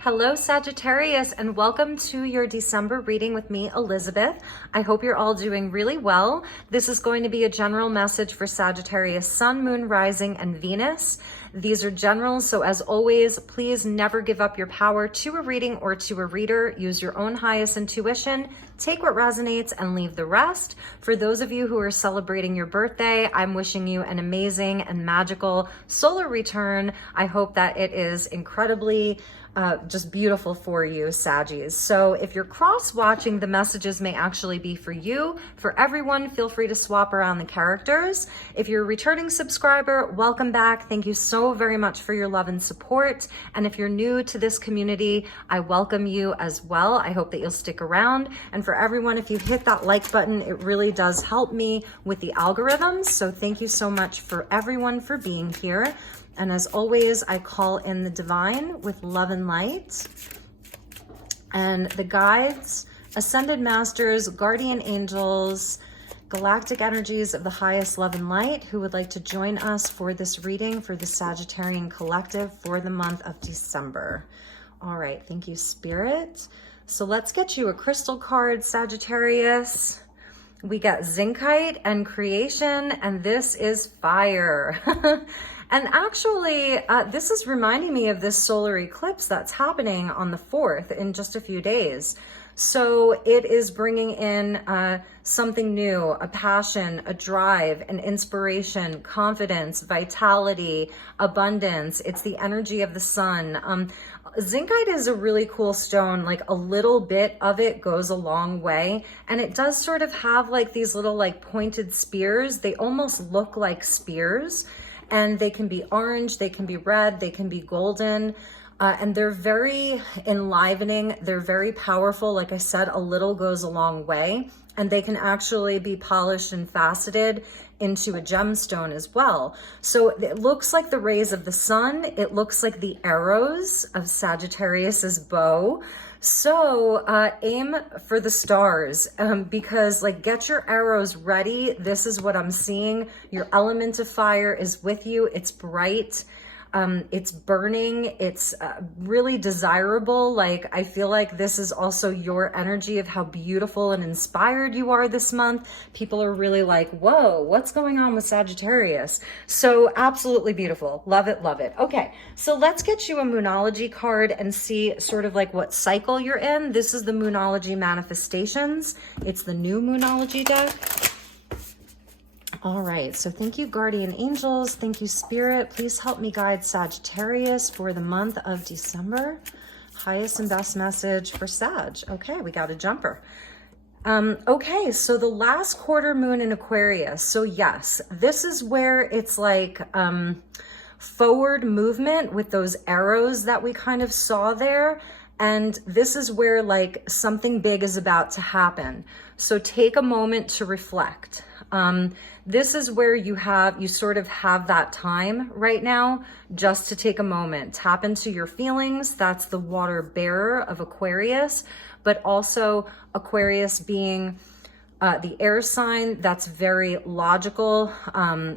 Hello, Sagittarius, and welcome to your December reading with me, Elizabeth. I hope you're all doing really well. This is going to be a general message for Sagittarius, Sun, Moon, Rising, and Venus. These are generals, so as always, please never give up your power to a reading or to a reader. Use your own highest intuition, take what resonates, and leave the rest. For those of you who are celebrating your birthday, I'm wishing you an amazing and magical solar return. I hope that it is incredibly just beautiful for you, Saggies. So if you're cross-watching, the messages may actually be for you. For everyone, feel free to swap around the characters. If you're a returning subscriber, welcome back. Thank you so very much for your love and support. And if you're new to this community, I welcome you as well. I hope that you'll stick around. And for everyone, if you hit that like button, it really does help me with the algorithms. So thank you so much for everyone for being here. And as always, I call in the divine with love and light. And the guides, ascended masters, guardian angels, galactic energies of the highest love and light who would like to join us for this reading for the Sagittarian Collective for the month of December. All right, thank you, Spirit. So let's get you a crystal card, Sagittarius. We got Zincite and Creation, and this is fire. And actually, this is reminding me of this solar eclipse that's happening on the 4th in just a few days. So it is bringing in something new, a passion, a drive, an inspiration, confidence, vitality, abundance. It's the energy of the sun. Zincite is a really cool stone. Like a little bit of it goes a long way. And it does sort of have like these little like pointed spears. They almost look like spears. And they can be orange, they can be red, they can be golden. And they're very enlivening. They're very powerful. Like I said, a little goes a long way. And they can actually be polished and faceted into a gemstone as well. So it looks like the rays of the sun. It looks like the arrows of Sagittarius's bow. So aim for the stars because like get your arrows ready. This is what I'm seeing. Your element of fire is with you. It's bright. It's burning. It's really desirable. Like, I feel like this is also your energy of how beautiful and inspired you are this month. People are really like, whoa, what's going on with Sagittarius? So absolutely beautiful. Love it. Love it. Okay. So let's get you a Moonology card and see sort of like what cycle you're in. This is the Moonology Manifestations. It's the new Moonology deck. All right, so thank you, guardian angels. Thank you, Spirit. Please help me guide Sagittarius for the month of December. Highest and best message for Sag. Okay, we got a jumper. Okay, so the last quarter moon in Aquarius. So yes, this is where it's like forward movement with those arrows that we kind of saw there. And this is where like something big is about to happen. So take a moment to reflect. This is where you sort of have that time right now just to take a moment, tap into your feelings. That's the water bearer of Aquarius, but also Aquarius being the air sign that's very logical,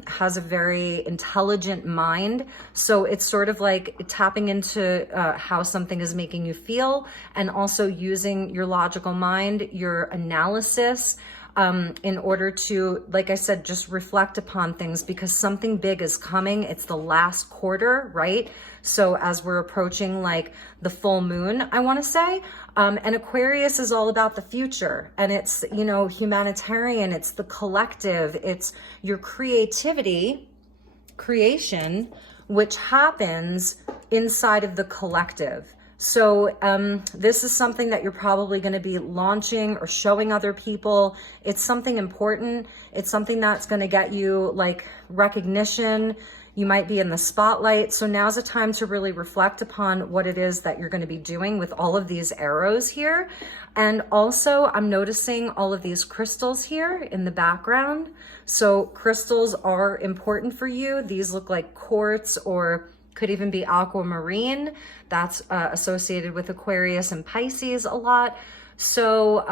has a very intelligent mind. So it's sort of like tapping into how something is making you feel and also using your logical mind, your analysis, in order to, like I said, just reflect upon things because something big is coming. It's the last quarter, right? So as we're approaching like the full moon, I want to say, and Aquarius is all about the future and it's, you know, humanitarian, it's the collective, it's your creativity, creation, which happens inside of the collective. So this is something that you're probably going to be launching or showing other people. It's something important. It's something that's going to get you like recognition. You might be in the spotlight. So now's a time to really reflect upon what it is that you're going to be doing with all of these arrows here. And also I'm noticing all of these crystals here in the background. So crystals are important for you. These look like quartz or could even be aquamarine. That's associated with Aquarius and Pisces a lot. So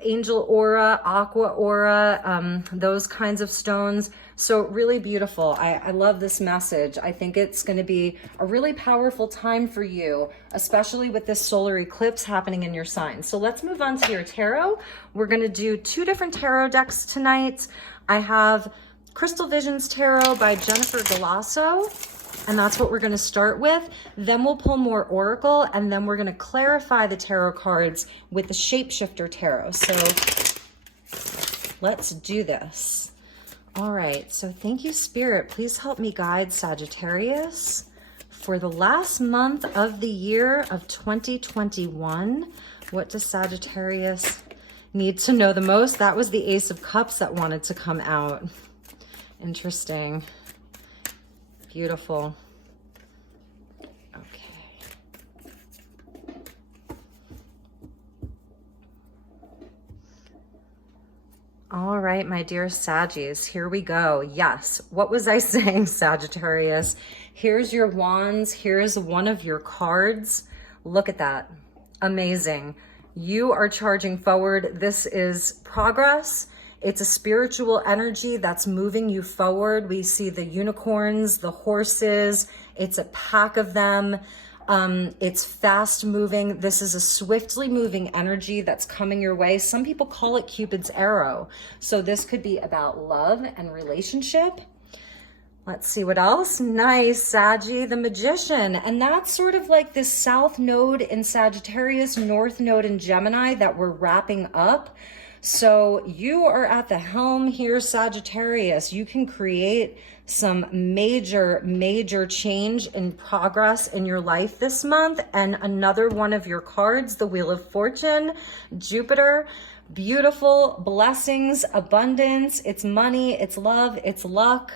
angel aura, aqua aura, those kinds of stones, So really beautiful. I love this message. I think it's going to be a really powerful time for you, especially with this solar eclipse happening in your sign. So let's move on to your tarot. We're going to do 2 different tarot decks tonight. I have Crystal Visions Tarot by Jennifer Galasso, and that's what we're going to start with. Then we'll pull more Oracle, and then we're going to clarify the tarot cards with the Shapeshifter Tarot. So let's do this. All right, so thank you, Spirit. Please help me guide Sagittarius for the last month of the year of 2021. What does Sagittarius need to know the most? That was the Ace of Cups that wanted to come out. Interesting. Beautiful. All right, my dear Saggies, here we go. Yes, what was I saying, Sagittarius? Here's your wands. Here's one of your cards. Look at that. Amazing. You are charging forward. This is progress. It's a spiritual energy that's moving you forward. We see the unicorns, the horses. It's a pack of them. It's fast moving. This is a swiftly moving energy that's coming your way. Some people call it Cupid's arrow. So this could be about love and relationship. Let's see what else. Nice, Saggy, the Magician. And that's sort of like this south node in Sagittarius, north node in Gemini that we're wrapping up. So you are at the helm here, Sagittarius. You can create some major change and progress in your life this month. And another one of your cards, the Wheel of Fortune, Jupiter. Beautiful blessings, abundance. It's money, it's love, it's luck.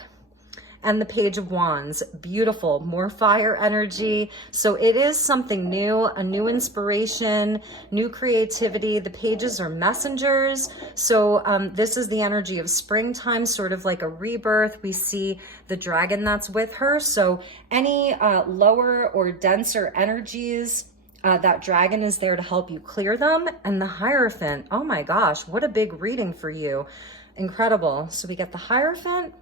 And the Page of Wands, beautiful, more fire energy. So it is something new, a new inspiration, new creativity. The pages are messengers. So this is the energy of springtime, sort of like a rebirth. We see the dragon that's with her. So any lower or denser energies, that dragon is there to help you clear them. And the Hierophant, oh my gosh, what a big reading for you. Incredible. So we get the Hierophant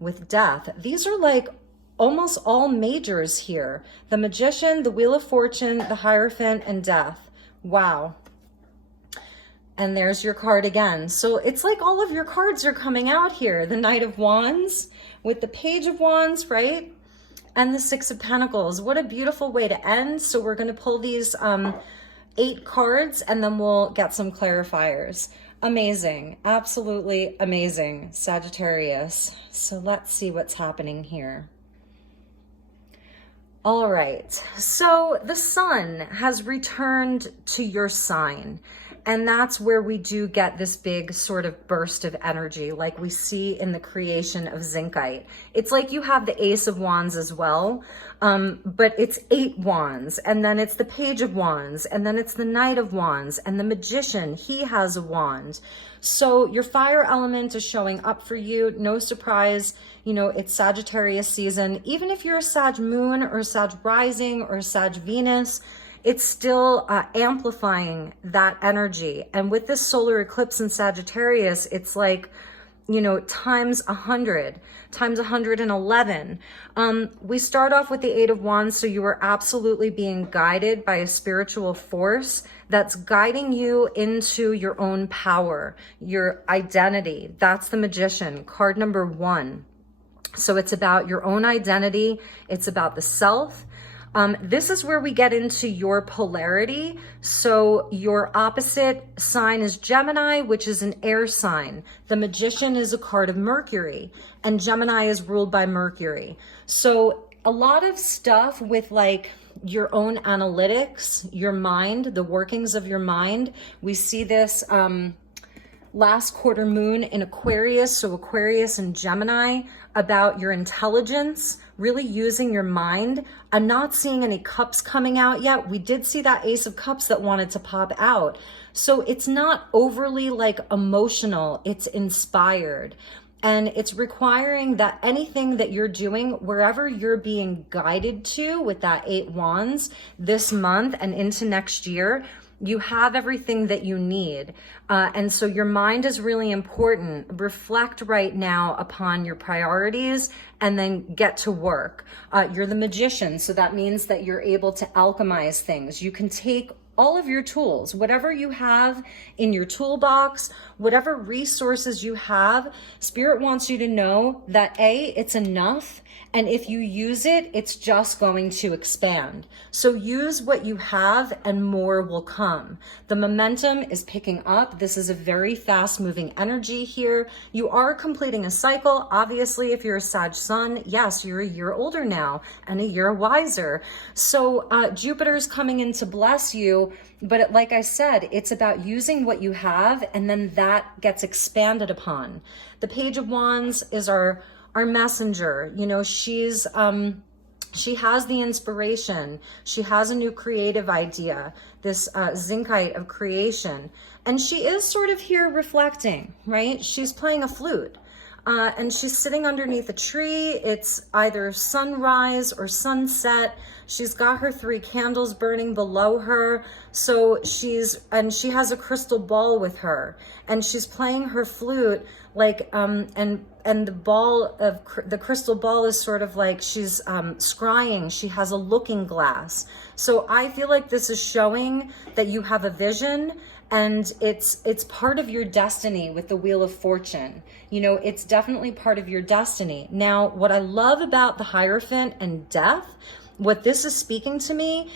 with death. These are like almost all majors here. The Magician, the Wheel of Fortune, the Hierophant, and death. Wow. And there's your card again. So it's like all of your cards are coming out here. The Knight of Wands with the Page of Wands, right? And the Six of Pentacles. What a beautiful way to end. So we're going to pull these 8 cards and then we'll get some clarifiers. Amazing. Absolutely amazing, Sagittarius. So let's see what's happening here. All right. So the sun has returned to your sign. And that's where we do get this big sort of burst of energy, like we see in the creation of Zincite. It's like you have the Ace of Wands as well, but it's 8 wands, and then it's the Page of Wands, and then it's the Knight of Wands, and the Magician, he has a wand. So your fire element is showing up for you. No surprise, you know, it's Sagittarius season. Even if you're a Sag moon or Sag rising or Sag Venus, it's still amplifying that energy. And with this solar eclipse in Sagittarius, it's like, you know, times 100, times 111. We start off with the 8 of Wands, so you are absolutely being guided by a spiritual force that's guiding you into your own power, your identity. That's the Magician, card number 1. So it's about your own identity. It's about the self. This is where we get into your polarity. So your opposite sign is Gemini, which is an air sign. The Magician is a card of Mercury, and Gemini is ruled by Mercury. So a lot of stuff with like your own analytics, your mind, the workings of your mind. We see this last quarter moon in Aquarius, so Aquarius and Gemini, about your intelligence, really using your mind. I'm not seeing any cups coming out yet. We did see that Ace of Cups that wanted to pop out. So it's not overly like emotional, it's inspired. And it's requiring that anything that you're doing, wherever you're being guided to with that 8 wands this month and into next year, You have everything that you need. And so your mind is really important. Reflect right now upon your priorities and then get to work. You're the magician, so that means that you're able to alchemize things. You can take all of your tools, whatever you have in your toolbox, whatever resources you have, Spirit wants you to know that A, it's enough. And if you use it, it's just going to expand. So use what you have and more will come. The momentum is picking up. This is a very fast moving energy here. You are completing a cycle. Obviously, if you're a Sag Sun, yes, you're a year older now and a year wiser. So Jupiter's coming in to bless you. But like I said, it's about using what you have and then that gets expanded upon. The Page of Wands is our messenger. You know, she has the inspiration. She has a new creative idea, this zincite of creation. And she is sort of here reflecting, right? She's playing a flute. And she's sitting underneath a tree. It's either sunrise or sunset. She's got her 3 candles burning below her. So she has a crystal ball with her, and she's playing her flute like, and the crystal ball is sort of like she's scrying. She has a looking glass. So I feel like this is showing that you have a vision. And it's part of your destiny with the Wheel of Fortune. You know, it's definitely part of your destiny. Now, what I love about the Hierophant and death, what this is speaking to me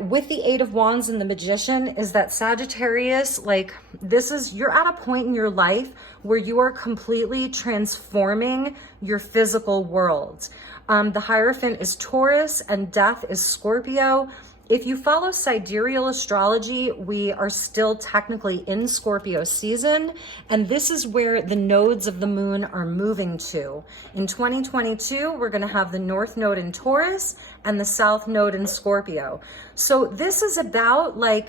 with the 8 of Wands and the Magician is that Sagittarius, like you're at a point in your life where you are completely transforming your physical world. The Hierophant is Taurus and death is Scorpio. If you follow sidereal astrology, we are still technically in Scorpio season, and this is where the nodes of the moon are moving to. In 2022, we're going to have the North Node in Taurus and the South Node in Scorpio. So this is about like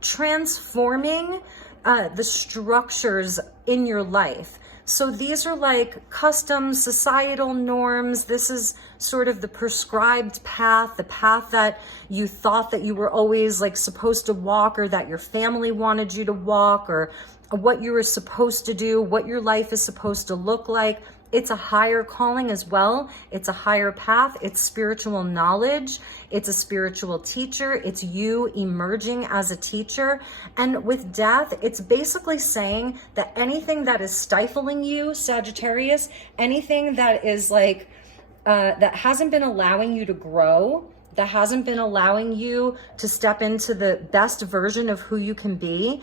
transforming the structures in your life. So these are like custom societal norms. This is sort of the prescribed path, the path that you thought that you were always like supposed to walk, or that your family wanted you to walk, or what you were supposed to do, what your life is supposed to look like. It's a higher calling as well. It's a higher path. It's spiritual knowledge. It's a spiritual teacher. It's you emerging as a teacher. And with death, it's basically saying that anything that is stifling you, Sagittarius, anything that is like, that hasn't been allowing you to grow, that hasn't been allowing you to step into the best version of who you can be,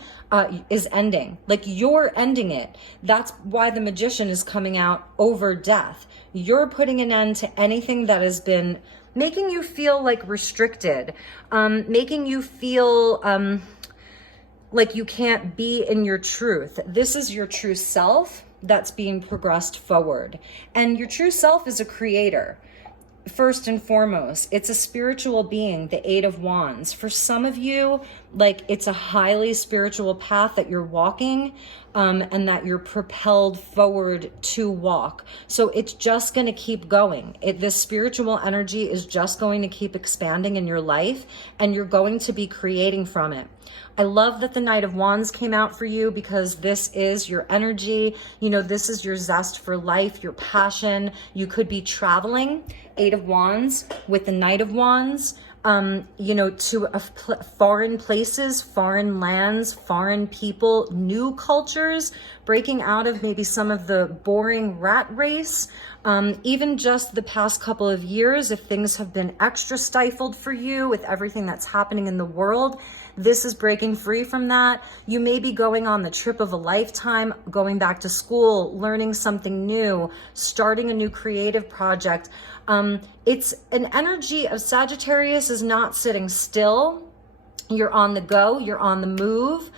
is ending. Like you're ending it. That's why the Magician is coming out over death. You're putting an end to anything that has been making you feel like restricted, making you feel like you can't be in your truth. This is your true self that's being progressed forward. And your true self is a creator. First and foremost, it's a spiritual being, the 8 of Wands. For some of you, like it's a highly spiritual path that you're walking, and that you're propelled forward to walk. So it's just going to keep going. This spiritual energy is just going to keep expanding in your life, and you're going to be creating from it. I love that the Knight of Wands came out for you, because this is your energy. You know, this is your zest for life, your passion. You could be traveling, 8 of Wands with the Knight of Wands, you know, to foreign places, foreign lands, foreign people, new cultures, breaking out of maybe some of the boring rat race. Even just the past couple of years, if things have been extra stifled for you with everything that's happening in the world, this is breaking free from that. You may be going on the trip of a lifetime, going back to school, learning something new, starting a new creative project. It's an energy of Sagittarius is not sitting still. You're on the go, you're on the move.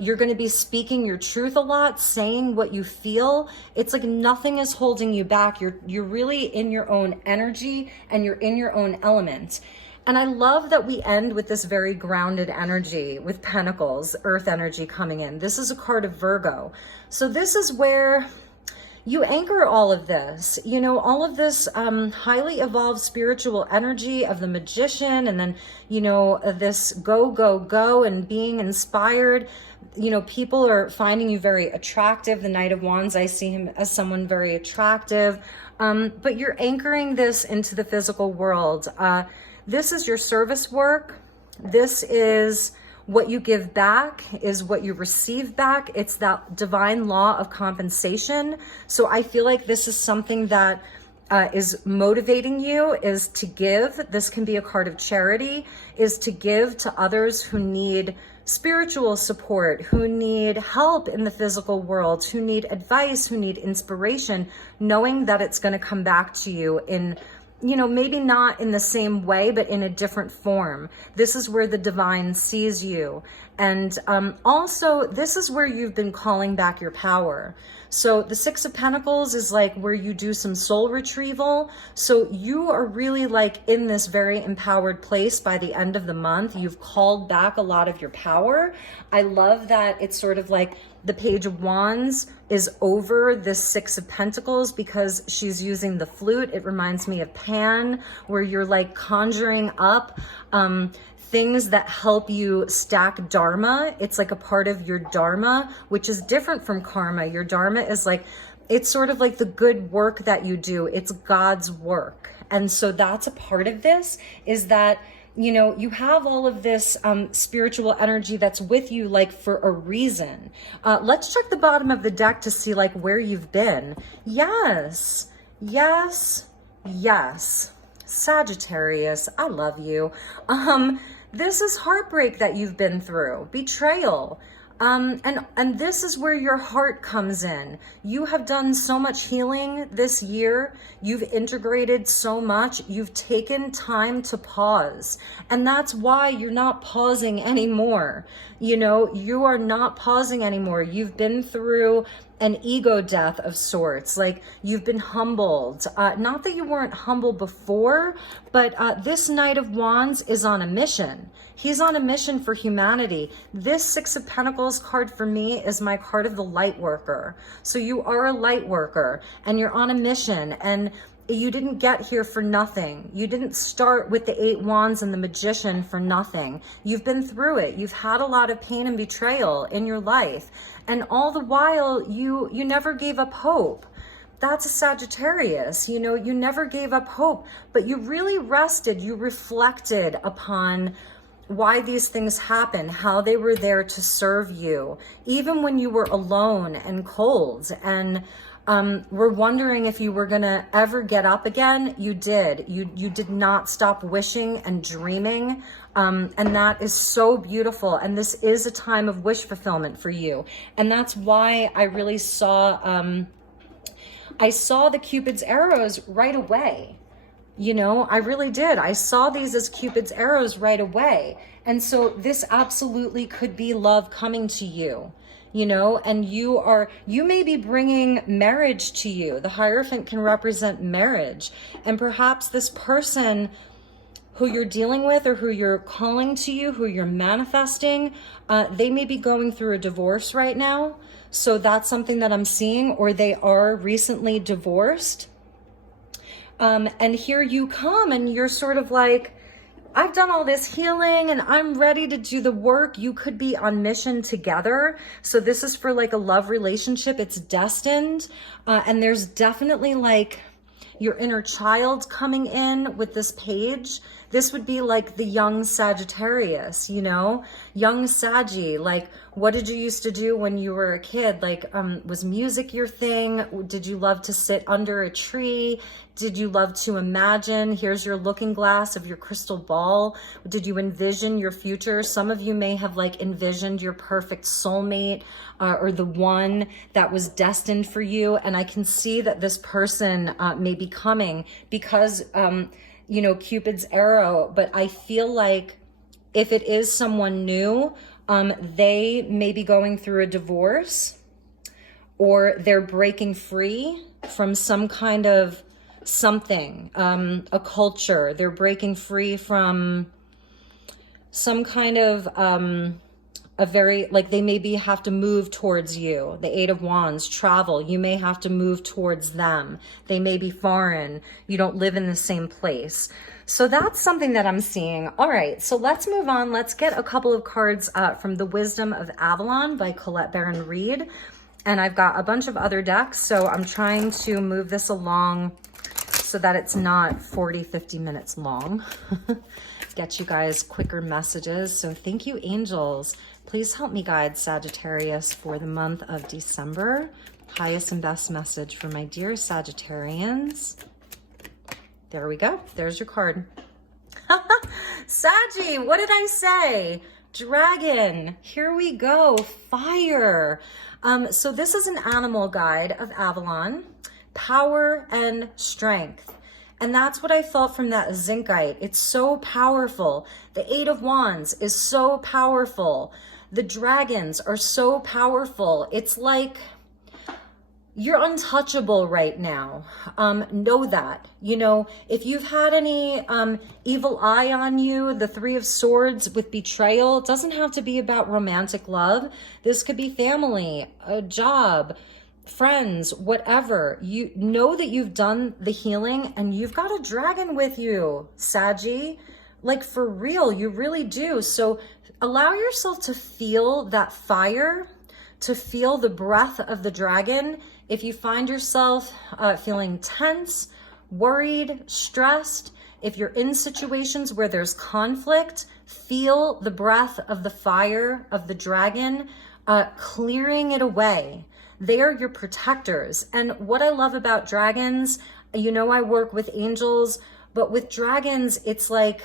You're going to be speaking your truth a lot, saying what you feel. It's like nothing is holding you back. You're really in your own energy and you're in your own element. And I love that we end with this very grounded energy with Pentacles, Earth energy coming in. This is a card of Virgo. So this is where, you anchor all of this, you know, all of this highly evolved spiritual energy of the magician, and then, you know, this go, go, go, and being inspired. You know, people are finding you very attractive. The Knight of Wands, I see him as someone very attractive, but you're anchoring this into the physical world. This is your service work. This is what you give back is what you receive back. It's that divine law of compensation. So I feel like this is something that is motivating you, is to give. This can be a card of charity, is to give to others who need spiritual support, who need help in the physical world, who need advice, who need inspiration, knowing that it's going to come back to you in, you know, maybe not in the same way, but in a different form. This is where the divine sees you. And also, this is where you've been calling back your power. So the Six of Pentacles is like where you do some soul retrieval. So you are really like in this very empowered place by the end of the month. You've called back a lot of your power. I love that it's sort of like the Page of Wands is over this Six of Pentacles because she's using the flute. It reminds me of Pan, where you're like conjuring up things that help you stack dharma. It's like a part of your dharma, which is different from karma. Your dharma is like, it's sort of like the good work that you do. It's God's work. And so that's a part of this, is that, you know, you have all of this spiritual energy that's with you, like for a reason. Let's check the bottom of the deck to see like where you've been. Yes, yes, yes. Sagittarius, I love you. This is heartbreak that you've been through, betrayal. And this is where your heart comes in. You have done so much healing this year. You've integrated so much. You've taken time to pause. And that's why you're not pausing anymore. You know, you are not pausing anymore. You've been through an ego death of sorts. Like, you've been humbled. Not that you weren't humble before, but this Knight of Wands is on a mission. He's on a mission for humanity. This Six of Pentacles card for me is my card of the light worker. So you are a light worker and you're on a mission, and you didn't get here for nothing. You didn't start with the Eight Wands and the Magician for nothing. You've been through it. You've had a lot of pain and betrayal in your life. And all the while, you never gave up hope. That's a Sagittarius, you know, you never gave up hope, but you really rested. You reflected upon why these things happen, how they were there to serve you, even when you were alone and cold, and were wondering if you were gonna ever get up again. You did. You did not stop wishing and dreaming, and that is so beautiful. And this is a time of wish fulfillment for you, and that's why I really saw the Cupid's arrows right away. You know, I really did. I saw these as Cupid's arrows right away. And so this absolutely could be love coming to you, you know, and you may be bringing marriage to you. The Hierophant can represent marriage. And perhaps this person who you're dealing with, or who you're calling to you, who you're manifesting, they may be going through a divorce right now. So that's something that I'm seeing, or they are recently divorced. And here you come and you're sort of like, I've done all this healing and I'm ready to do the work. You could be on mission together. So this is for like a love relationship. It's destined. And there's definitely like your inner child coming in with this page. This would be like the young Sagittarius, you know, young Saggy. Like, what did you used to do when you were a kid? Like, was music your thing? Did you love to sit under a tree? Did you love to imagine? Here's your looking glass of your crystal ball. Did you envision your future? Some of you may have like envisioned your perfect soulmate, or the one that was destined for you. And I can see that this person may be coming because, you know, Cupid's arrow, but I feel like if it is someone new, they may be going through a divorce, or they're breaking free from some kind of something, a culture. They're breaking free from some kind of a very, like they maybe have to move towards you. The Eight of Wands, travel. You may have to move towards them. They may be foreign. You don't live in the same place. So that's something that I'm seeing. All right, so let's move on. Let's get a couple of cards from The Wisdom of Avalon by Colette Baron Reid. And I've got a bunch of other decks, so I'm trying to move this along so that it's not 40, 50 minutes long. Get you guys quicker messages. So thank you, angels. Please help me guide Sagittarius for the month of December. Highest and best message for my dear Sagittarians. There we go. There's your card. Saggy, what did I say? Dragon. Here we go. Fire. So this is an animal guide of Avalon. Power and strength. And that's what I felt from that zincite. It's so powerful. The Eight of Wands is so powerful. The dragons are so powerful. It's like you're untouchable right now. Know that. You know, if you've had any evil eye on you, the Three of Swords with betrayal, it doesn't have to be about romantic love. This could be family, a job, friends, whatever. You know that you've done the healing and you've got a dragon with you, Saggy. Like for real, you really do. So allow yourself to feel that fire, to feel the breath of the dragon. If you find yourself feeling tense, worried, stressed, if you're in situations where there's conflict, feel the breath of the fire of the dragon, clearing it away. They are your protectors. And what I love about dragons, you know, I work with angels, but with dragons, it's like,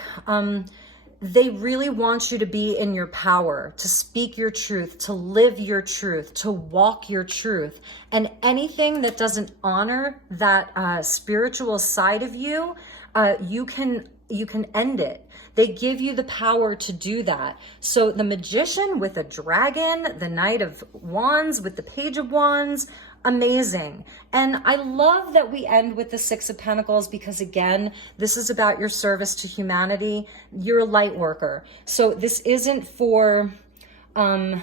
they really want you to be in your power, to speak your truth, to live your truth, to walk your truth. And anything that doesn't honor that spiritual side of you, you can end it. They give you the power to do that. So the Magician with a dragon, the Knight of Wands with the Page of Wands, amazing. And I love that we end with the Six of Pentacles because, again, this is about your service to humanity. You're a light worker. So this isn't for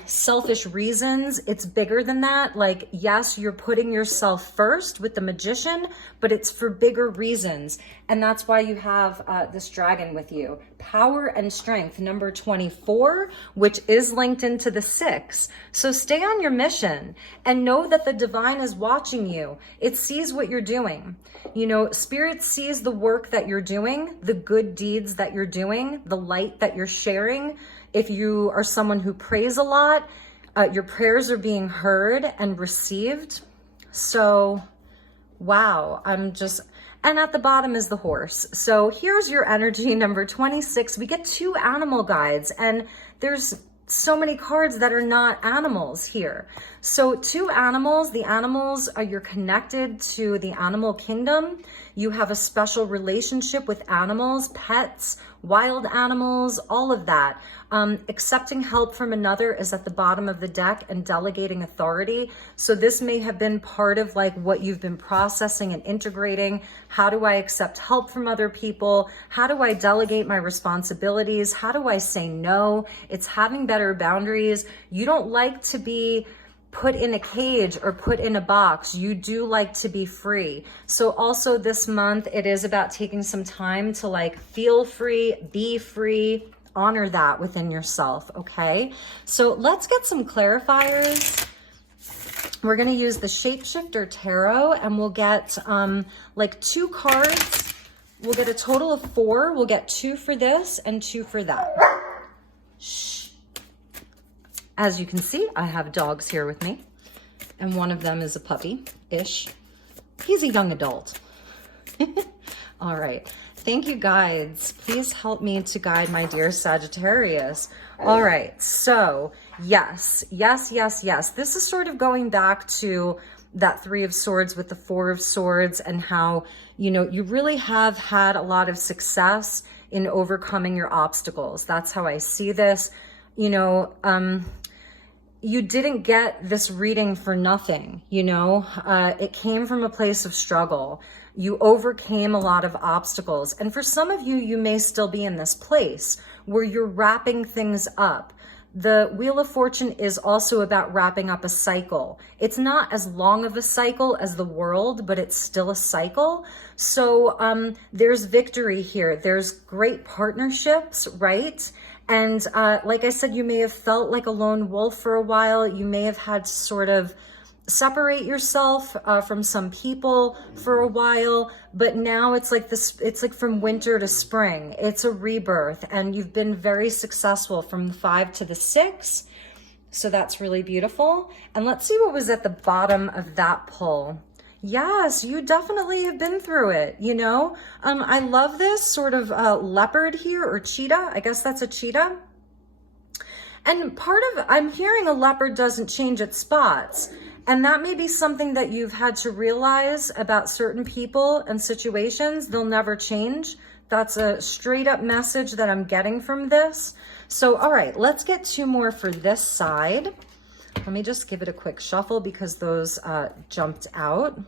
selfish reasons. It's bigger than that. Like, yes, you're putting yourself first with the Magician, but it's for bigger reasons. And that's why you have this dragon with you. Power and strength, number 24, which is linked into the 6. So stay on your mission and know that the divine is watching you. It sees what you're doing. You know, Spirit sees the work that you're doing, the good deeds that you're doing, the light that you're sharing. If you are someone who prays a lot, your prayers are being heard and received. So, wow, and at the bottom is the horse. So here's your energy, number 26. We get 2 animal guides, and there's so many cards that are not animals here. So 2 animals, the animals are, you're connected to the animal kingdom. You have a special relationship with animals, pets, wild animals, all of that. Accepting help from another is at the bottom of the deck, and delegating authority. So this may have been part of like what you've been processing and integrating. How do I accept help from other people? How do I delegate my responsibilities? How do I say no? It's having better boundaries. You don't like to be put in a cage or put in a box. You do like to be free. So also this month, it is about taking some time to like feel free, be free, honor that within yourself, okay? So let's get some clarifiers. We're gonna use the Shapeshifter Tarot, and we'll get like 2 cards. We'll get a total of 4. We'll get 2 for this and 2 for that. Shh. As you can see, I have dogs here with me, and one of them is a puppy-ish. He's a young adult. All right. Thank you, guides. Please help me to guide my dear Sagittarius. All right. So, yes. This is sort of going back to that 3 of Swords with the 4 of Swords, and how, you know, you really have had a lot of success in overcoming your obstacles. That's how I see this. You know, you didn't get this reading for nothing, you know, it came from a place of struggle. You overcame a lot of obstacles. And for some of you, you may still be in this place where you're wrapping things up. The Wheel of Fortune is also about wrapping up a cycle. It's not as long of a cycle as the world, but it's still a cycle. So there's victory here. There's great partnerships, right? And like I said, you may have felt like a lone wolf for a while. You may have had to sort of separate yourself from some people for a while, but now it's like this, it's like from winter to spring. It's a rebirth, and you've been very successful from the 5 to the 6. So that's really beautiful. And let's see what was at the bottom of that pull. Yes, you definitely have been through it, you know? I love this sort of leopard here, or cheetah. I guess that's a cheetah. And part of, I'm hearing a leopard doesn't change its spots. And that may be something that you've had to realize about certain people and situations. They'll never change. That's a straight up message that I'm getting from this. So, all right, let's get 2 more for this side. Let me just give it a quick shuffle because those jumped out.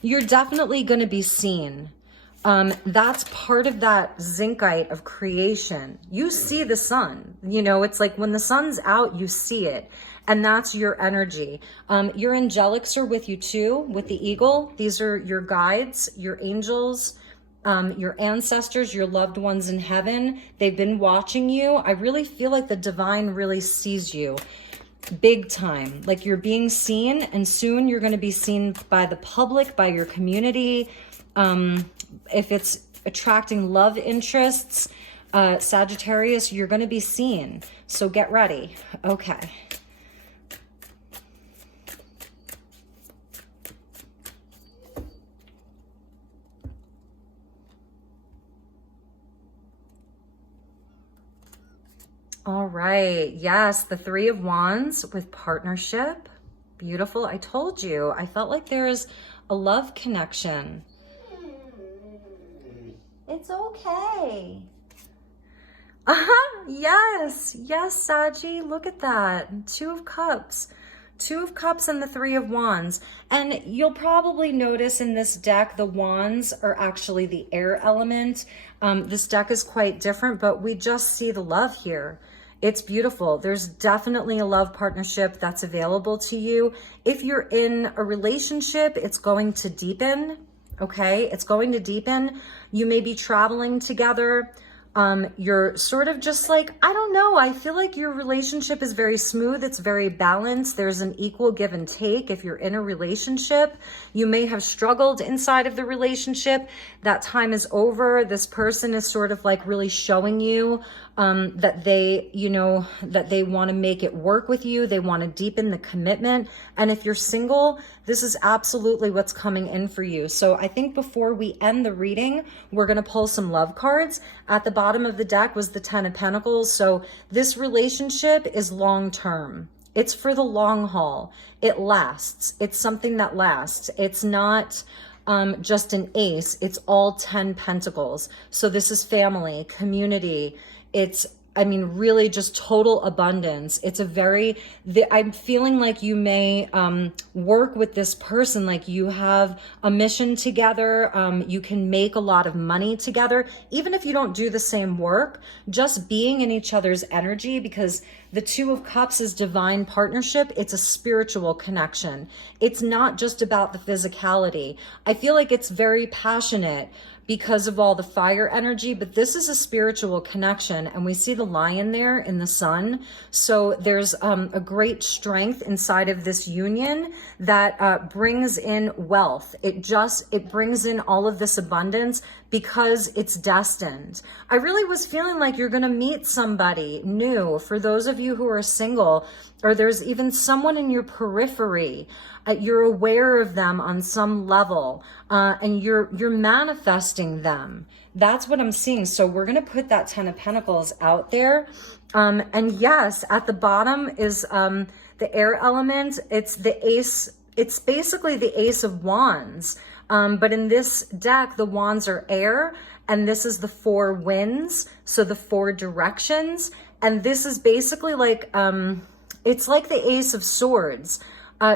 You're definitely going to be seen. That's part of that zincite of creation. You see the sun, you know, it's like when the sun's out, you see it. And that's your energy. Your angelics are with you too, with the eagle. These are your guides, your angels, your ancestors, your loved ones in heaven. They've been watching you. I really feel like the divine really sees you big time. Like you're being seen, and soon you're going to be seen by the public, by your community. If it's attracting love interests, Sagittarius, you're going to be seen. So get ready. Okay. All right. Yes, the 3 of Wands with partnership. Beautiful. I told you. I felt like there's a love connection. It's okay. Yes, Saggy, look at that. 2 of Cups. 2 of Cups and the 3 of Wands. And you'll probably notice in this deck, the Wands are actually the air element. This deck is quite different, but we just see the love here. It's beautiful. There's definitely a love partnership that's available to you. If you're in a relationship, it's going to deepen. Okay, it's going to deepen. You may be traveling together. You're sort of just like, I don't know, I feel like your relationship is very smooth. It's very balanced. There's an equal give and take. If you're in a relationship, you may have struggled inside of the relationship. That time is over. This person is sort of like really showing you that they, you know, that they want to make it work with you. They want to deepen the commitment. And if you're single, this is absolutely what's coming in for you. So I think before we end the reading, we're going to pull some love cards. At the bottom of the deck was the 10 of Pentacles. So this relationship is long term. It's for the long haul. It lasts. It's something that lasts. It's not just an ace. It's all 10 pentacles. So this is family, community. It's, I mean, really just total abundance. It's a very, I'm feeling like you may work with this person, like you have a mission together. You can make a lot of money together, even if you don't do the same work, just being in each other's energy, because the 2 of Cups is divine partnership. It's a spiritual connection. It's not just about the physicality. I feel like it's very passionate because of all the fire energy, but this is a spiritual connection, and we see the lion there in the sun. So there's a great strength inside of this union that brings in wealth. It brings in all of this abundance because it's destined. I really was feeling like you're going to meet somebody new. For those of you who are single, or there's even someone in your periphery, you're aware of them on some level, and you're manifesting them. That's what I'm seeing. So we're going to put that 10 of Pentacles out there. And yes, at the bottom is the air element. It's the ace. It's basically the Ace of Wands. But in this deck, the wands are air, and this is the 4 winds. So the 4 directions. And this is basically like, it's like the Ace of Swords.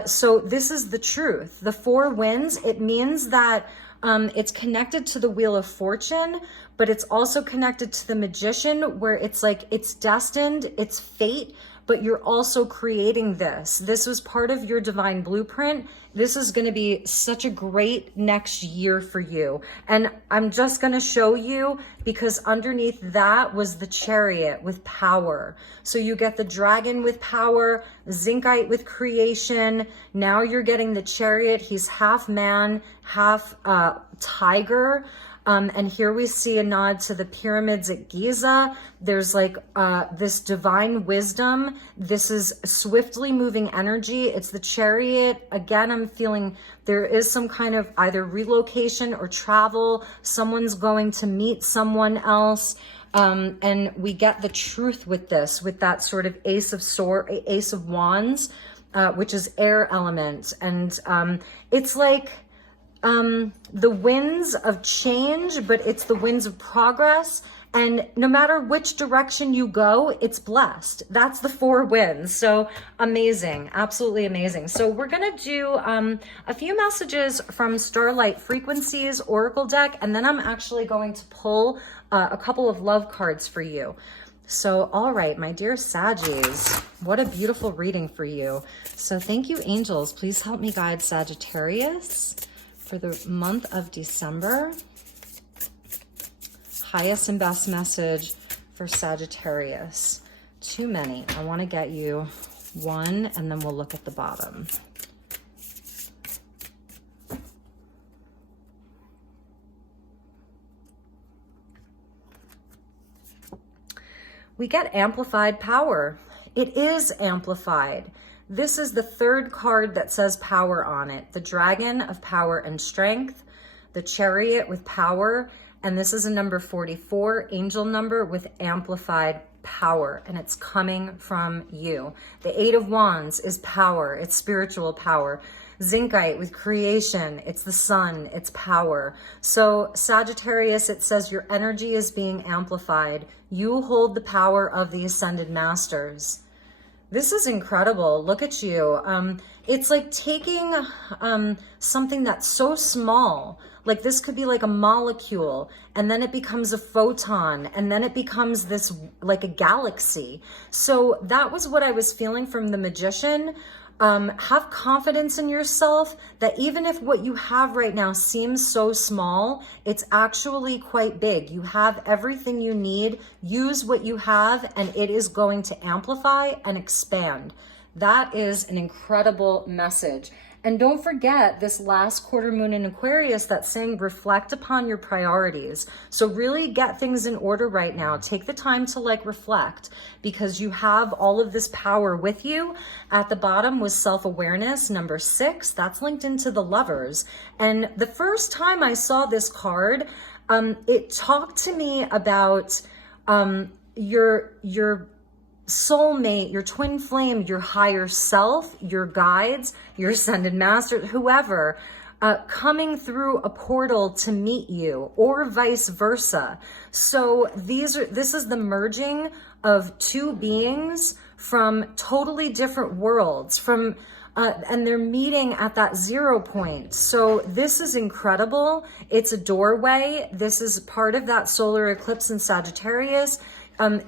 So this is the truth. The 4 winds, it means that it's connected to the Wheel of Fortune, but it's also connected to the Magician, where it's like it's destined, it's fate, but you're also creating this. This was part of your divine blueprint. This is going to be such a great next year for you. And I'm just going to show you, because underneath that was the Chariot with power. So you get the dragon with power, Zincite with creation. Now you're getting the Chariot. He's half man, half tiger. And here we see a nod to the pyramids at Giza. There's like this divine wisdom. This is swiftly moving energy. It's the Chariot. Again, I'm feeling there is some kind of either relocation or travel. Someone's going to meet someone else. And we get the truth with this, with that sort of Ace of Wands, which is air element. And it's like, the winds of change, but it's the winds of progress. And no matter which direction you go, it's blessed. That's the 4 winds. So amazing, absolutely amazing. So we're gonna do a few messages from Starlight Frequencies Oracle deck, and then I'm actually going to pull a couple of love cards for you. So, all right, my dear Saggies, what a beautiful reading for you. So thank you, angels. Please help me guide Sagittarius for the month of December. Highest and best message for Sagittarius. Too many. I want to get you one, and then we'll look at the bottom. We get amplified power. It is amplified. This is the 3rd card that says power on it. The dragon of power and strength, the Chariot with power, and this is a number 44, angel number with amplified power, and it's coming from you. The 8 of Wands is power, it's spiritual power. Zincite with creation, it's the sun, it's power. So Sagittarius, it says your energy is being amplified. You hold the power of the ascended masters. This is incredible. Look at you. It's like taking something that's so small, like this could be like a molecule, and then it becomes a photon, and then it becomes this like a galaxy. So that was what I was feeling from the Magician. Have confidence in yourself that even if what you have right now seems so small, it's actually quite big. You have everything you need. Use what you have, and it is going to amplify and expand. That is an incredible message. And don't forget this last quarter moon in Aquarius that's saying reflect upon your priorities. So really get things in order right now. Take the time to reflect, because you have all of this power with you. At the bottom was self-awareness, number 6. That's linked into the Lovers. And the first time I saw this card, it talked to me about your soulmate, your twin flame, your higher self, your guides, your ascended master, whoever, coming through a portal to meet you, or vice versa. So this is the merging of 2 beings from totally different worlds, and they're meeting at that 0 point. So this is incredible. It's a doorway. This is part of that solar eclipse in Sagittarius.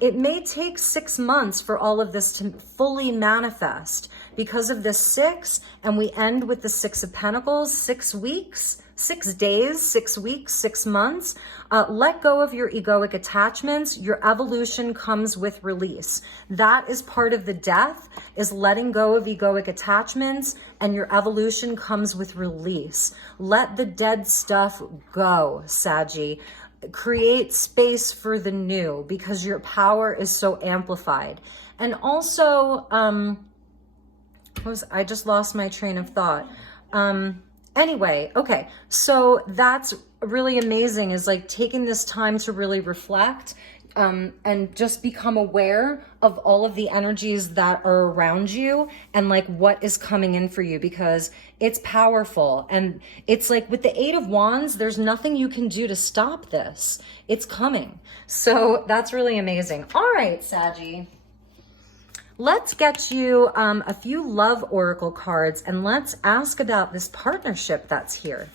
It may take 6 months for all of this to fully manifest because of this 6, and we end with the 6 of Pentacles, 6 weeks, 6 days, 6 weeks, 6 months. Let go of your egoic attachments. Your evolution comes with release. That is part of the death, is letting go of egoic attachments, and your evolution comes with release. Let the dead stuff go, Saggy. Create space for the new, because your power is so amplified. And also, I just lost my train of thought. Anyway, okay, so that's really amazing, is taking this time to really reflect and just become aware of all of the energies that are around you, and what is coming in for you, because it's powerful. And it's with the 8 of Wands, there's nothing you can do to stop this. It's coming. So that's really amazing. All right, Saggy. Let's get you a few love oracle cards, and let's ask about this partnership that's here.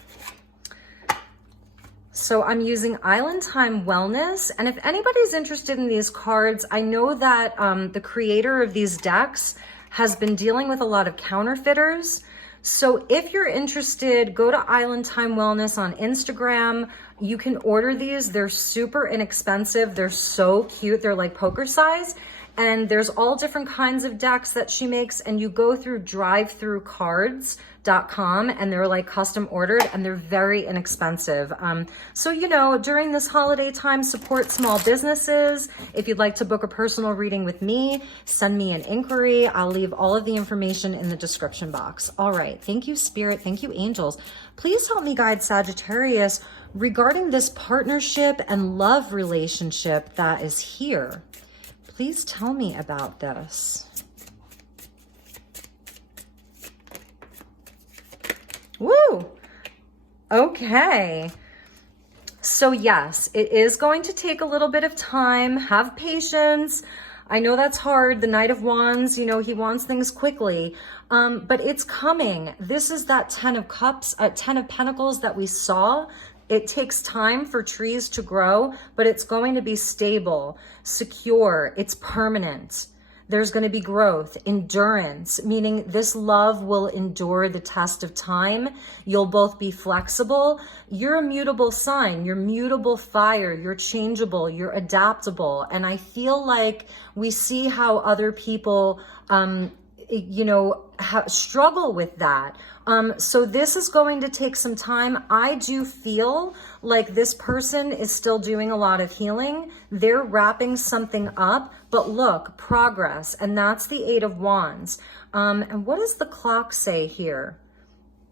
So I'm using Island Time Wellness. And if anybody's interested in these cards, I know that the creator of these decks has been dealing with a lot of counterfeiters. So if you're interested, go to Island Time Wellness on Instagram. You can order these. They're super inexpensive. They're so cute. They're like poker size. And there's all different kinds of decks that she makes, and you go through drivethroughcards.com and they're like custom ordered and they're very inexpensive. So, you know, during this holiday time, support small businesses. If you'd like to book a personal reading with me, send me an inquiry. I'll leave all of the information in the description box. All right. Thank you, Spirit. Thank you, angels. Please help me guide Sagittarius regarding this partnership and love relationship that is here. Please tell me about this. Woo! Okay. So yes, it is going to take a little bit of time. Have patience. I know that's hard. The Knight of Wands, you know, he wants things quickly, but it's coming. This is that 10 of Cups, 10 of Pentacles that we saw. It takes time for trees to grow, but it's going to be stable, secure, it's permanent. There's going to be growth, endurance, meaning this love will endure the test of time. You'll both be flexible. You're a mutable sign, you're mutable fire, you're changeable, you're adaptable. And I feel like we see how other people, you know, struggle with that. So this is going to take some time. I do feel like this person is still doing a lot of healing. They're wrapping something up, but look, progress. And that's the 8 of Wands. And what does the clock say here?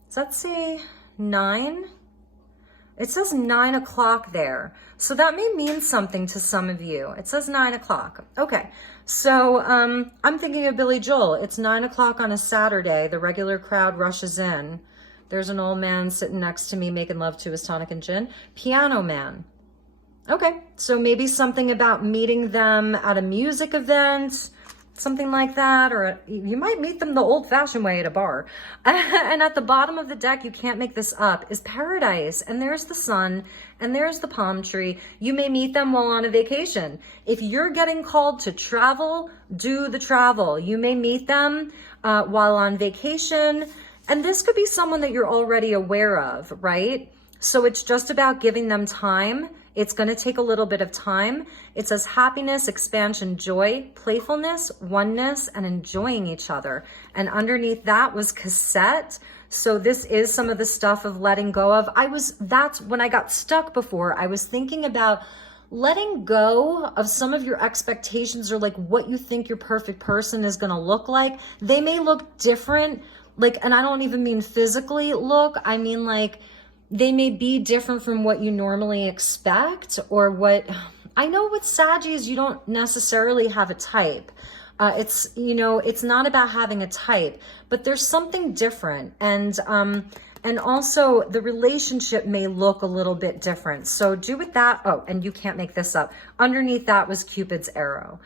Does that say 9? It says 9 o'clock there. So that may mean something to some of you. It says 9 o'clock. Okay. So I'm thinking of Billy Joel. It's 9 o'clock on a Saturday. The regular crowd rushes in. There's an old man sitting next to me making love to his tonic and gin. Piano Man. Okay. So maybe something about meeting them at a music event, something like that, or you might meet them the old-fashioned way at a bar. And at the bottom of the deck, you can't make this up, is Paradise. And there's the sun, and there's the palm tree. You may meet them while on a vacation. If you're getting called to travel, do the travel. You may meet them while on vacation. And this could be someone that you're already aware of, right? So it's just about giving them time. It's going to take a little bit of time. It says happiness, expansion, joy, playfulness, oneness, and enjoying each other. And underneath that was cassette. So this is some of the stuff of letting go of. That's when I got stuck before. I was thinking about letting go of some of your expectations, or like what you think your perfect person is going to look like. They may look different, like, and I don't even mean physically look. I mean like, they may be different from what you normally expect, or what I know with Saggies, you don't necessarily have a type. It's, you know, it's not about having a type, but there's something different. And also the relationship may look a little bit different. So do with that. Oh, and you can't make this up. Underneath that was Cupid's arrow.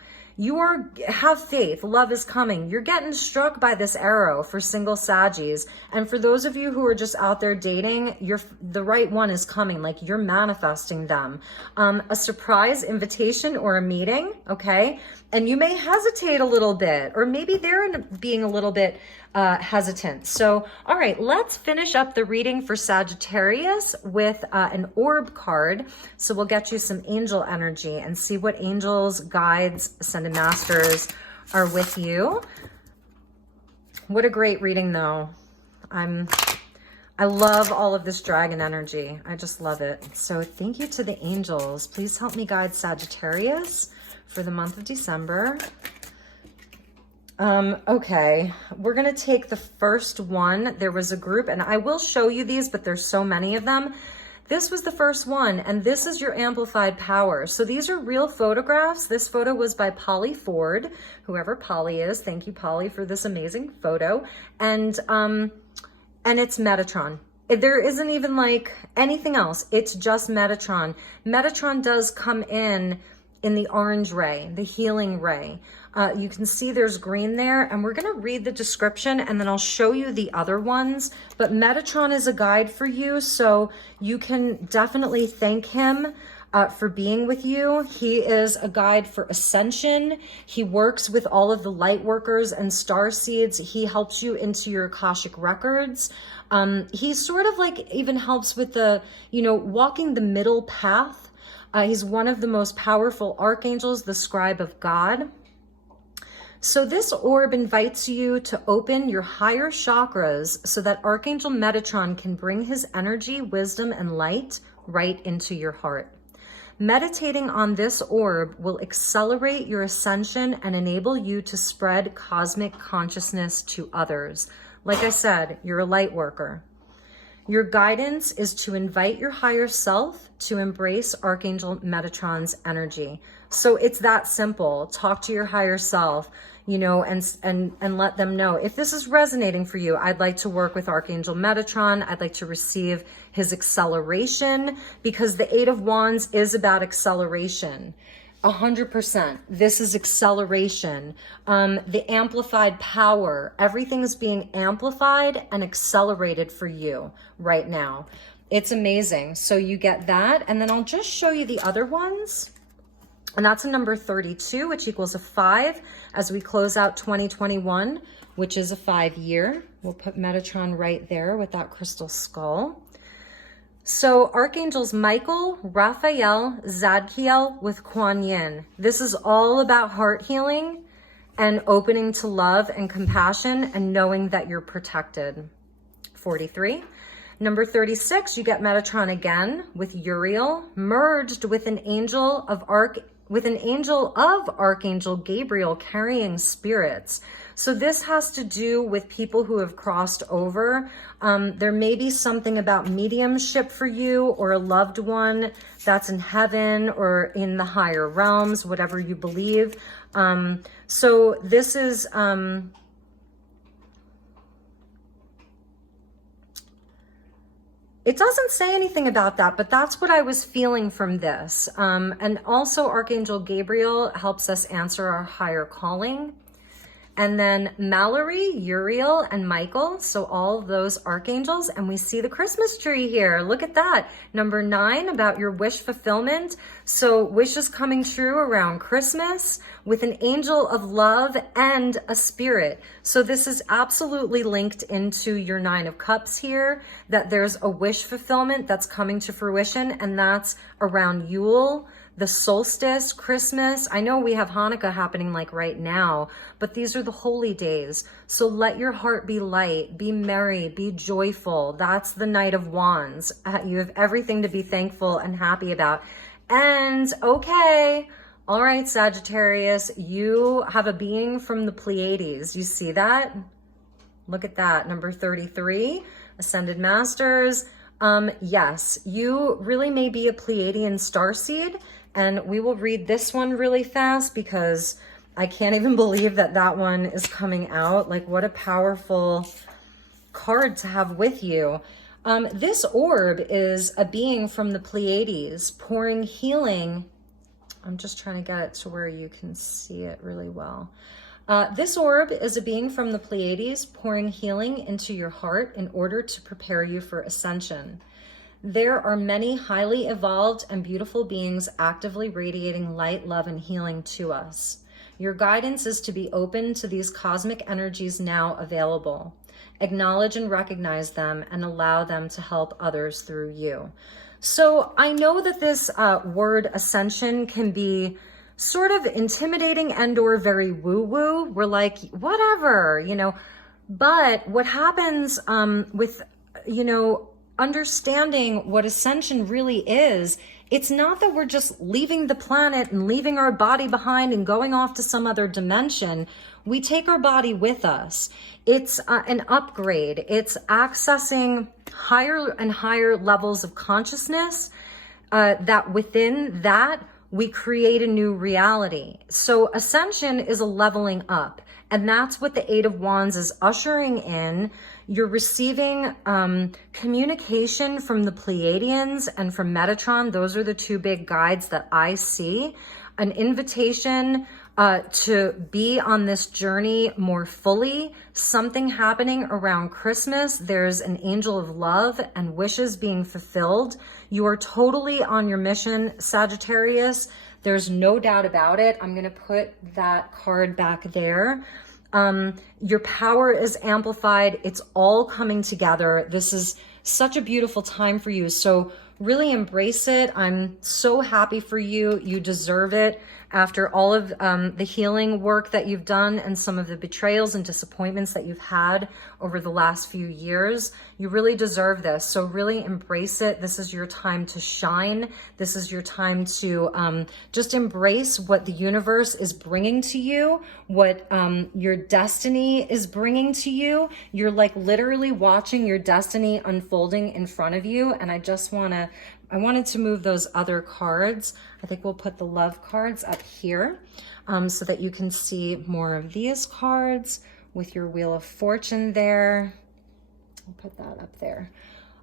Have faith, love is coming. You're getting struck by this arrow for single Saggies. And for those of you who are just out there dating, the right one is coming, like you're manifesting them. A surprise invitation or a meeting, okay? And you may hesitate a little bit, or maybe they're being a little bit hesitant. So, all right, let's finish up the reading for Sagittarius with an orb card. So we'll get you some angel energy and see what angels, guides, ascended masters are with you. What a great reading though. I love all of this dragon energy. I just love it. So thank you to the angels. Please help me guide Sagittarius for the month of December. Okay, we're going to take the first one. There was a group, and I will show you these, but there's so many of them. This was the first one, and this is your amplified power. So these are real photographs. This photo was by Polly Ford, whoever Polly is. Thank you, Polly, for this amazing photo. And it's Metatron. There isn't even like anything else. It's just Metatron. Metatron does come in the orange ray, the healing ray. You can see there's green there, and we're going to read the description and then I'll show you the other ones. But Metatron is a guide for you, so you can definitely thank him for being with you. He is a guide for ascension. He works with all of the light workers and star seeds. He helps you into your Akashic records. He sort of like even helps with the, walking the middle path. He's one of the most powerful archangels, the scribe of God. So this orb invites you to open your higher chakras so that Archangel Metatron can bring his energy, wisdom, and light right into your heart. Meditating on this orb will accelerate your ascension and enable you to spread cosmic consciousness to others. Like I said, you're a light worker. Your guidance is to invite your higher self to embrace Archangel Metatron's energy. So it's that simple. Talk to your higher self, and let them know. If this is resonating for you, I'd like to work with Archangel Metatron. I'd like to receive his acceleration, because the Eight of Wands is about acceleration. 100%. This is acceleration. The amplified power. Everything is being amplified and accelerated for you right now. It's amazing. So you get that. And then I'll just show you the other ones. And that's a number 32, which equals a 5 as we close out 2021, which is a 5-year. We'll put Metatron right there with that crystal skull. So Archangels Michael, Raphael, Zadkiel with Kuan Yin. This is all about heart healing and opening to love and compassion and knowing that you're protected. 43. Number 36, you get Metatron again with Uriel, merged with an angel of Archangel Gabriel carrying spirits. So this has to do with people who have crossed over. There may be something about mediumship for you, or a loved one that's in heaven or in the higher realms, whatever you believe. So this is... It doesn't say anything about that, but that's what I was feeling from this. And also Archangel Gabriel helps us answer our higher calling. And then Mallory, Uriel, and Michael. So all of those archangels. And we see the Christmas tree here. Look at that. Number 9, about your wish fulfillment. So wishes coming true around Christmas with an angel of love and a spirit. So this is absolutely linked into your 9 of Cups here, that there's a wish fulfillment that's coming to fruition, and that's around Yule, the solstice, Christmas. I know we have Hanukkah happening like right now, but these are the holy days. So let your heart be light, be merry, be joyful. That's the Knight of Wands. You have everything to be thankful and happy about. And okay, all right, Sagittarius, you have a being from the Pleiades. You see that? Look at that. Number 33, Ascended Masters. Yes, you really may be a Pleiadian starseed. And we will read this one really fast because I can't even believe that that one is coming out. Like, what a powerful card to have with you. This orb is a being from the Pleiades pouring healing. I'm just trying to get it to where you can see it really well. This orb is a being from the Pleiades pouring healing into your heart in order to prepare you for ascension. There are many highly evolved and beautiful beings actively radiating light, love, and healing to us. Your guidance is to be open to these cosmic energies now available. Acknowledge and recognize them and allow them to help others through you. So I know that this word ascension can be sort of intimidating and or very woo-woo. We're like, whatever, but what happens with, understanding what ascension really is, it's not that we're just leaving the planet and leaving our body behind and going off to some other dimension. We take our body with us. It's an upgrade. It's accessing higher and higher levels of consciousness, that within that we create a new reality. So ascension is a leveling up. And that's what the Eight of Wands is ushering in. You're receiving communication from the Pleiadians and from Metatron. Those are the two big guides that I see. an invitation to be on this journey more fully, something happening around Christmas. There's an angel of love and wishes being fulfilled. You are totally on your mission, Sagittarius. There's no doubt about it. I'm going to put that card back there. Your power is amplified. It's all coming together. This is such a beautiful time for you. So really embrace it. I'm so happy for you. You deserve it. After all of the healing work that you've done and some of the betrayals and disappointments that you've had over the last few years, you really deserve this. So really embrace it. This is your time to shine. This is your time to just embrace what the universe is bringing to you, what your destiny is bringing to you. You're like literally watching your destiny unfolding in front of you. And I wanted to move those other cards. I think we'll put the love cards up here so that you can see more of these cards with your Wheel of Fortune there. I'll put that up there.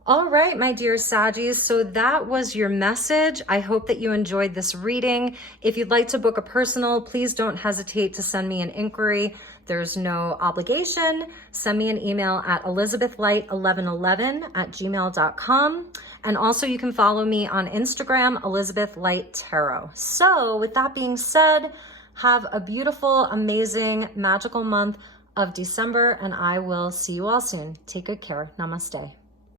All right, my dear Saggies, so that was your message. I hope that you enjoyed this reading. If you'd like to book a personal, please don't hesitate to send me an inquiry. There's no obligation. Send me an email at elizabethlight1111@gmail.com. And also you can follow me on Instagram, Elizabeth Light Tarot. So with that being said, have a beautiful, amazing, magical month of December, and I will see you all soon. Take good care. Namaste.